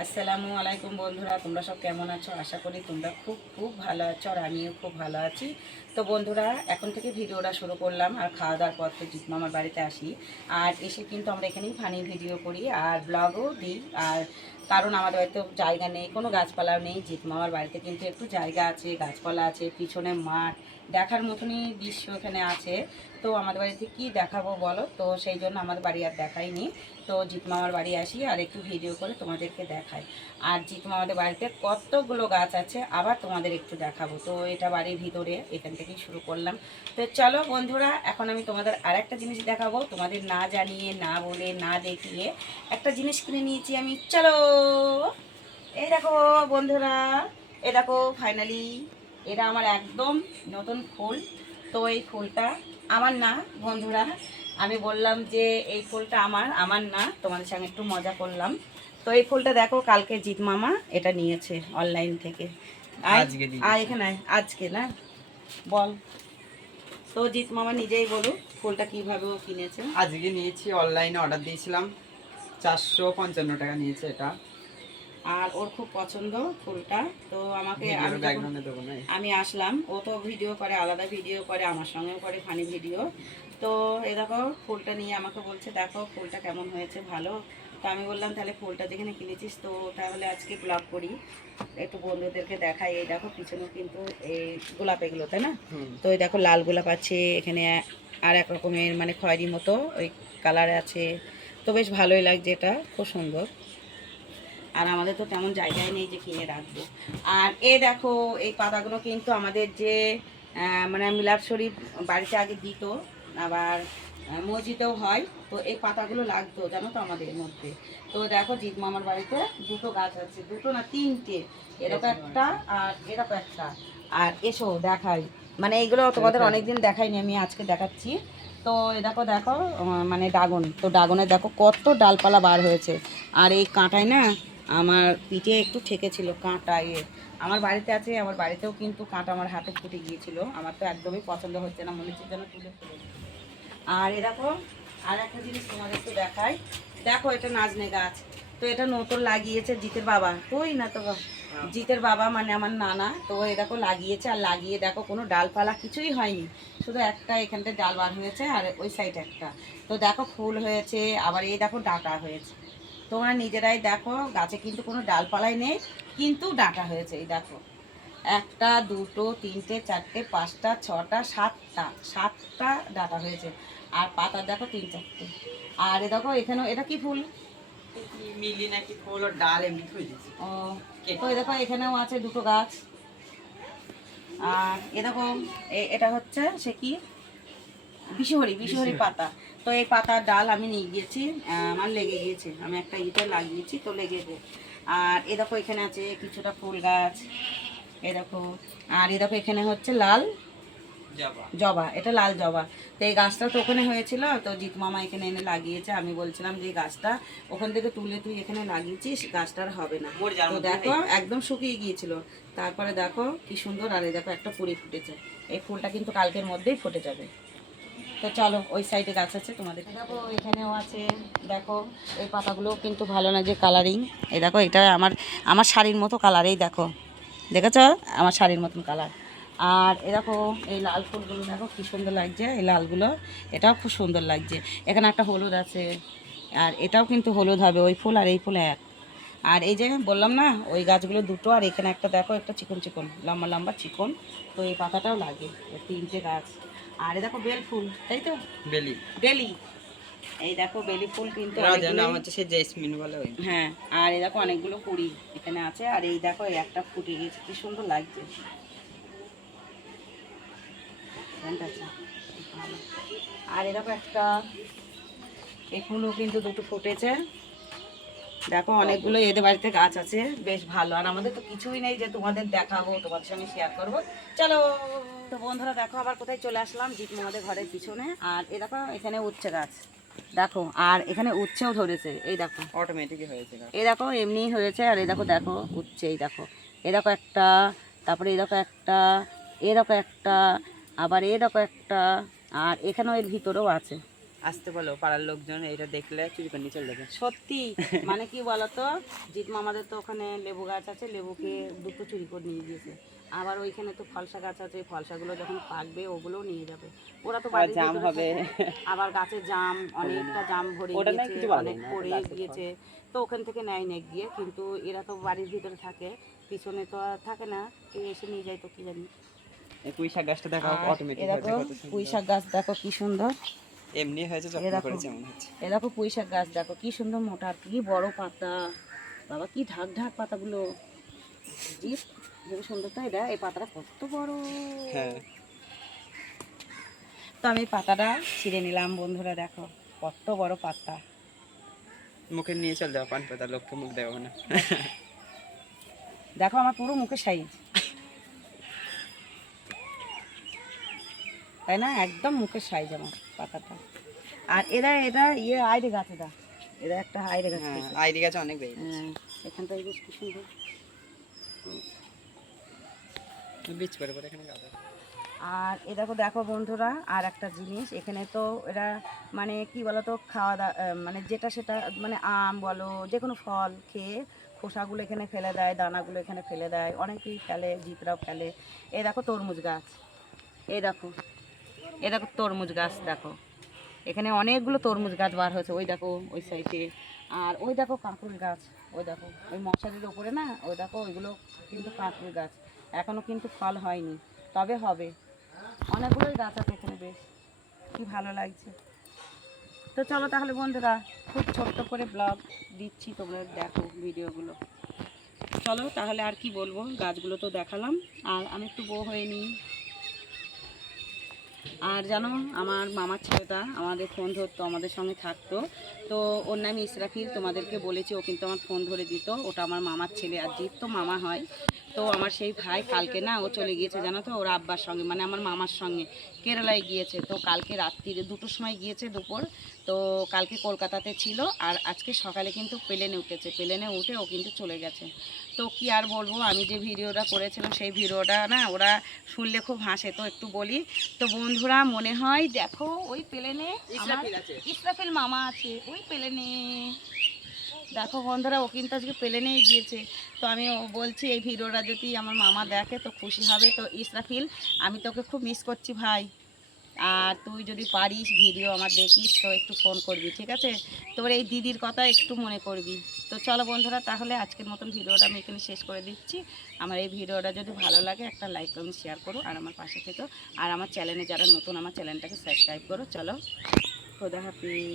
আসসালামু আলাইকুম বন্ধুরা, তোমরা সব কেমন আছো? আশা করি তোমরা খুব খুব ভালো আছো আর আমিও খুব ভালো আছি। তো বন্ধুরা, এখন থেকে ভিডিওটা শুরু করলাম। আর খাওয়া দাওয়ার পর তো জিৎ মামার বাড়িতে আসি, আর এসে কিন্তু আমরা এখানেই ফানি ভিডিও করি আর ব্লগও দিই। আর কারণ আমাদের বাড়িতে জায়গা নেই, কোনো গাছপালাও নেই। জিৎ মামার বাড়িতে কিন্তু একটু জায়গা আছে, গাছপালা আছে, পিছনে মাঠ, দেখার মতনই দৃশ্য এখানে আছে। তো আমাদের বাড়িতে কি দেখাবো বলো? তো সেই জন্য আমাদের বাড়ি আর দেখাইনি। তো জিৎ মামার বাড়ি আসি আর একটু ভিডিও করে তোমাদেরকে দেখাই। আর জিৎ মামাদের বাড়িতে কতগুলো গাছ আছে আবার তোমাদের একটু দেখাবো। তো এটা বাড়ির ভিতরে, এখান থেকেই শুরু করলাম। তো চলো বন্ধুরা, এখন আমি তোমাদের আর একটা জিনিস দেখাবো। তোমাদের না জানিয়ে, না বলে, না দেখিয়ে একটা জিনিস কিনে নিয়েছি আমি। চলো, এই দেখো বন্ধুরা, এ দেখো ফাইনালি এটা আমার একদম নতুন ফুল। তো এই ফুলটা আমার না বন্ধুরা, আমি বললাম যে এই ফুলটা আমার না, তোমাদের সঙ্গে একটু মজা করলাম। তো এই ফুলটা দেখো, কালকে জিৎ মামা এটা নিয়েছে অনলাইন থেকে। আর এখানে আজকে না বল, তো জিৎ মামা নিজেই বলুক ফুলটা কিভাবে ও কিনেছে। আজকে নিয়েছি, অনলাইনে অর্ডার দিয়েছিলাম, 455 টাকা নিয়েছে এটা। আর ওর খুব পছন্দ ফুলটা। তো আমাকে আমি আসলাম, ও তো ভিডিও করে, আলাদা ভিডিও করে, আমার সঙ্গেও করে ফানি ভিডিও। তো এ দেখো ফুলটা নিয়ে আমাকে বলছে দেখো ফুলটা কেমন হয়েছে, ভালো? তো আমি বললাম তাহলে ফুলটা যেখানে কিনেছিস তো তাহলে আজকে ব্লগ করি, একটু বন্ধুদেরকে দেখাই। এই দেখো পিছনেও কিন্তু এই গোলাপ, এগুলো তাই না? তো এই দেখো লাল গোলাপ আছে এখানে, আর এক রকমের মানে খয়েরি মতো ওই কালার আছে। তো বেশ ভালোই লাগছে, এটা খুব সুন্দর। আর আমাদের তো তেমন জায়গায় নেই যে কিনে রাখবো। আর এ দেখো এই পাতাগুলো কিন্তু আমাদের যে মানে মিলাদ শরীফ বাড়িতে আগে দিত, আবার মসজিদেও হয়। তো এই পাতাগুলো লাগতো জানো তো আমাদের মধ্যে। তো দেখো জিৎ মামার বাড়িতে দুটো গাছ আছে, দুটো না তিনটে, এরকম একটা আর এরকম একটা। আর এসো দেখাই, মানে এইগুলো তোমাদের অনেকদিন দেখাইনি, আমি আজকে দেখাচ্ছি। তো এ দেখো দেখো মানে ড্রাগন, তো ড্রাগনের দেখো কত ডালপালা বার হয়েছে। আর এই কাঁটায় না আমার পিঠে একটু ঠেকেছিল কাঁটা। আমার বাড়িতে আছে, আমার বাড়িতেও কিন্তু কাঁটা আমার হাতে ফুটে গিয়েছিল। আমার তো একদমই পছন্দ হচ্ছে না, মনে হচ্ছে যেন তুলে ফেলে দিই। আর এরকম আর একটা জিনিস তোমাদের একটু দেখাই। দেখো এটা নাজনে গাছ, তো এটা নতুন লাগিয়েছে জিতের বাবা, তুই না তো জিতের বাবা মানে আমার নানা। তো এ দেখো লাগিয়েছে, আর লাগিয়ে দেখো কোনো ডালপালা কিছুই হয়নি, শুধু একটা এখানটা ডাল বার হয়েছে আর ওই সাইড একটা। তো দেখো ফুল হয়েছে, আবার এই দেখো ডাঁটা হয়েছে। তোমরা নিজেরাই দেখো, গাছে কিন্তু কোনো ডালপালাই নেই, কিন্তু ডাঁটা হয়েছে। এই দেখো একটা, দুটো, তিনটে, চারটে, পাঁচটা, ছটা, সাতটা, সাতটা ডাঁটা হয়েছে। আর পাতা দেখো তিন চারটে। আর এ দেখো এখানেও, এটা কি ফুল? মিলি নাকি ফুল, ওর ডাল এমনি থই দিয়েছি। ও, তো এই দেখো এখানেও আছে দুটো গাছ। আর এ দেখো এটা হচ্ছে সে কি, বিষহরি, বিষহরি পাতা। তো এই পাতার ডাল আমি নিয়ে গিয়েছি, আমার লেগে গিয়েছে, আমি একটা ইটে লাগিয়েছি তো লেগেছে। আর এ দেখো এখানে আছে কিছুটা ফুল গাছ, এ দেখো। আর এ দেখো এখানে হচ্ছে লাল জবা, এটা লাল জবা। তো এই গাছটা তো ওখানে হয়েছিল, তো জিৎ মামা এখানে এনে লাগিয়েছে। আমি বলছিলাম যে এই গাছটা ওখান থেকে তুলে তুই এখানে লাগিয়েছিস, গাছটার হবে না। তো দেখো একদম শুকিয়ে গিয়েছিল, তারপরে দেখো কি সুন্দর। আর এই দেখো একটা ফুল ফুটেছে, এই ফুলটা কিন্তু কালকের মধ্যেই ফুটে যাবে। তো চলো ওই সাইডে গাছ আছে, তোমাদের দেখো এখানেও আছে। দেখো এই পাতাগুলোও কিন্তু ভালো না যে কালারিং। এই দেখো এটা আমার আমার শাড়ির মতো কালার, এই দেখো দেখেছ, আমার শাড়ির মতন কালার। আর এ দেখো এই লাল ফুলগুলো দেখো কী সুন্দর লাগছে, এই লালগুলো, এটাও খুব সুন্দর লাগছে। এখানে একটা হলুদ আছে, আর এটাও কিন্তু হলুদ হবে, ওই ফুল আর এই ফুল এক। আর এই যে বললাম না ওই গাছগুলো দুটো, আর এখানে একটা দেখো একটা চিকন চিকন লম্বা লম্বা চিকন। তো এই পাতাটাও লাগে, তিনটে গাছ। আর এ দেখো বেল ফুল, তাই তো বেলি বেলি, এই দেখো বেলি ফুল কিন্তু হ্যাঁ। আর এই দেখো অনেকগুলো কুড়ি এখানে আছে, আর এই দেখো এই একটা ফুটে গেছে, কি সুন্দর লাগছে। আর এরকম একটা, এই ফুলও কিন্তু দুটো ফুটেছে। দেখো অনেকগুলো এদের বাড়িতে গাছ আছে, বেশ ভালো। আর আমাদের তো কিছুই নেই যে তোমাদের দেখাবো, তোমাদের সঙ্গে শেয়ার করবো। চলো তো বন্ধুরা, দেখো আবার কোথায় চলে আসলাম, জিৎ আমাদের ঘরের পিছনে। আর এ দেখো এখানে উচ্ছে গাছ দেখো, আর এখানে উচ্ছেও ধরেছে, এই দেখো অটোমেটিকই হয়েছে। এই দেখো এমনিই হয়েছে। আর এই দেখো দেখো উচ্ছে, এই দেখো এ দেখো একটা, তারপরে এই দেখো একটা, এ দেখো একটা, আবার এ দেখো একটা, আর এখানেও এর ভিতরেও আছে। আসতে বলো, পাড়ার লোকজন এটা দেখলে চুরি করে নিয়ে চলে যাবে। সত্যি মানে কি বলতো, জিৎ মামাদের তো ওখানে লেবু গাছ আছে, লেবুকে দুটো চুরি করে নিয়ে গিয়েছে। আবার ওইখানে তো ফলসা গাছ আছে, ফলসাগুলো যখন পাকবে ওগুলোও নিয়ে যাবে। ওরা তো বাড়ির জাম ভিতরে হবে। থাকে। আবার গাছে জাম, অনেকটা জাম ভরে ওটা না গিয়েছে, কিছু বলা অনেক যায় না, পড়ে গাছের ফল। গিয়েছে। তো ওখান থেকে নেয় নেক গিয়ে, কিন্তু এরা তো বাড়ির ভিতরে থাকে, পিছনে তো আর থাকে না, কে এসে নিয়ে যায় তো কি জানি। এই পুঁই শাক গাছটা দেখাও, আর অটোমেটিক এরকম হয়েছে, কত পুঁই সুন্দর। শাক গাছ দেখো কি সুন্দর, এমনি হয়েছে, যত্ন এরকম করেছে এমন হচ্ছে। এরকম পুঁই শাক গাছ দেখো কি সুন্দর মোটা, আর কি বড় পাতা, বাবা কি ঢাক ঢাক পাতাগুলো, জিপ যেটা সুন্দর, তাই দেখ এই পাতাটা কত বড়। হ্যাঁ, তো আমি পাতাটা ছিঁড়ে নিলাম বন্ধুরা, দেখো কত বড় পাতা। মুখে নিয়ে চল যাও পান পাতা, লোককে মুখ দেবো না। দেখো আমার পুরো মুখের সাইজ, তাই না, একদম মুখের সাইজ আমার পাতাটা। আর এটা ইয়ে আইড়ে গাছ, এরা একটা আইড়ে গাছ হ্যাঁ, হয়েছে। আইডি গাছ অনেক বেড়ে হ্যাঁ, এখানটা বেশ কি সুন্দর। বীজ করে পরে এখানে গাছ। আর এ দেখো দেখো বন্ধুরা, আর একটা জিনিস এখানে তো এরা মানে কি বলতো খাওয়া দাওয়া, মানে যেটা সেটা মানে আম বলো যে কোনো ফল খেয়ে খোসাগুলো এখানে ফেলে দেয়, দানাগুলো এখানে ফেলে দেয়, অনেকেই ফেলে, জিতরাও ফেলে। এই দেখো তরমুজ গাছ, এই দেখো, এ দেখো তরমুজ গাছ দেখো, এখানে অনেকগুলো তরমুজ গাছ বার হয়েছে, ওই দেখো ওই সাইডে। আর ওই দেখো কাঁকরুল গাছ, ওই দেখো ওই মশারির ওপরে না, ওই দেখো ওইগুলো কিন্তু কাঁকরুল গাছ, এখনও কিন্তু ফল হয়নি, তবে হবে। অনেকগুলোই গাছ আছে এখানে, বেশ কি ভালো লাগছে। তো চলো তাহলে বন্ধুরা, খুব ছোট্ট করে ব্লগ দিচ্ছি, তোমরা দেখো ভিডিওগুলো। চলো তাহলে, আর কি বলবো, গাছগুলো তো দেখালাম, আর আমি একটু বউ হয়ে নিই। আর জানো আমার মামার ছেলেটা আমাদের ফোন ধরতো, আমাদের সঙ্গে থাকতো, তো ওর নাম ইসরাফিল, তোমাদেরকে বলেছি, ও কিন্তু আমার ফোন ধরে দিত, ওটা আমার মামার ছেলে, আর জিৎ তো মামা হয়। তো আমার সেই ভাই কালকে না ও চলে গিয়েছে জানো তো, ওর আব্বার সঙ্গে, মানে আমার মামার সঙ্গে কেরালায় গিয়েছে। তো কালকে রাত্রিরে 2টোর সময় গিয়েছে, দুপুর। তো কালকে কলকাতাতে ছিল, আর আজকে সকালে কিন্তু প্লেনে উঠেছে, প্লেনে উঠে ও কিন্তু চলে গেছে। তো কি আর বলবো, আমি যে ভিডিওটা করেছিলাম সেই ভিডিওটা না ওরা শুনলে খুব হাসে, তো একটু বলি। তো বন্ধুরা মনে হয় দেখো ওই প্লেনে ইসরাফিল মামা আছে, ওই প্লেনে দেখো বন্ধুরা, ও কিন্তু আজকে প্লেনেই গিয়েছে। তো আমি বলছি এই ভিডিওটা যদি আমার মামা দেখে তো খুশি হবে। তো ইসরাফিল, আমি তোকে খুব মিস করছি ভাই, আর তুই যদি পারিস ভিডিও আমার দেখিস তো একটু ফোন করবি, ঠিক আছে? তোর এই দিদির কথা একটু মনে করবি। তো চলো বন্ধুরা, তাহলে আজকের মতন ভিডিওটা আমি এখানে শেষ করে দিচ্ছি। আমার এই ভিডিওটা যদি ভালো লাগে একটা লাইক কমেন্ট শেয়ার করো, আর আমার পাশে থেকো। আর আমার চ্যানেলে যারা নতুন, আমার চ্যানেলটাকে সাবস্ক্রাইব করো। চলো, খোদা হাফিজ।